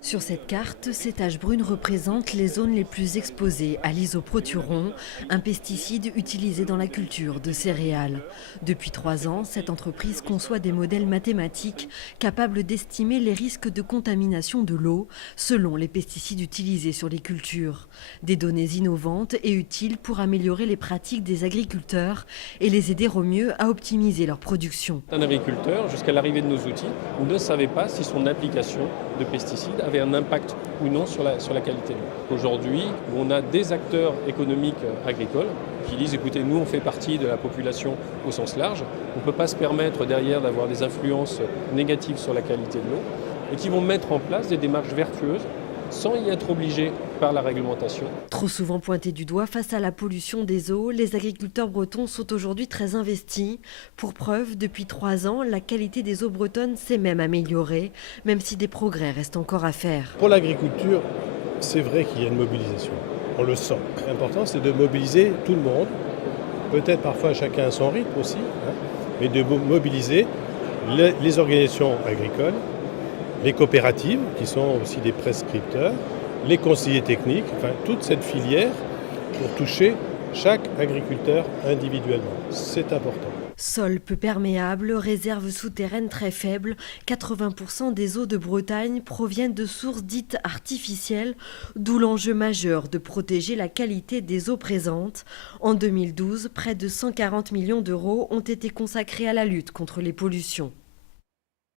Sur cette carte, ces taches brunes représentent les zones les plus exposées à l'isoproturon, un pesticide utilisé dans la culture de céréales. Depuis 3 ans, cette entreprise conçoit des modèles mathématiques capables d'estimer les risques de contamination de l'eau selon les pesticides utilisés sur les cultures. Des données innovantes et utiles pour améliorer les pratiques des agriculteurs et les aider au mieux à optimiser leur production. Un agriculteur, jusqu'à l'arrivée de nos outils, ne savait pas si son application de pesticides avait un impact ou non sur la qualité de l'eau. Aujourd'hui, on a des acteurs économiques agricoles qui disent écoutez, nous on fait partie de la population au sens large, on ne peut pas se permettre derrière d'avoir des influences négatives sur la qualité de l'eau et qui vont mettre en place des démarches vertueuses sans y être obligés par la réglementation. Trop souvent pointés du doigt face à la pollution des eaux, les agriculteurs bretons sont aujourd'hui très investis. Pour preuve, depuis 3 ans, la qualité des eaux bretonnes s'est même améliorée, même si des progrès restent encore à faire. Pour l'agriculture, c'est vrai qu'il y a une mobilisation. On le sent. L'important, c'est de mobiliser tout le monde, peut-être parfois chacun à son rythme aussi, mais de mobiliser les organisations agricoles, les coopératives, qui sont aussi des prescripteurs, les conseillers techniques, enfin toute cette filière pour toucher chaque agriculteur individuellement. C'est important. Sol peu perméable, réserves souterraines très faibles, 80% des eaux de Bretagne proviennent de sources dites artificielles, d'où l'enjeu majeur de protéger la qualité des eaux présentes. En 2012, près de 140 millions d'euros ont été consacrés à la lutte contre les pollutions.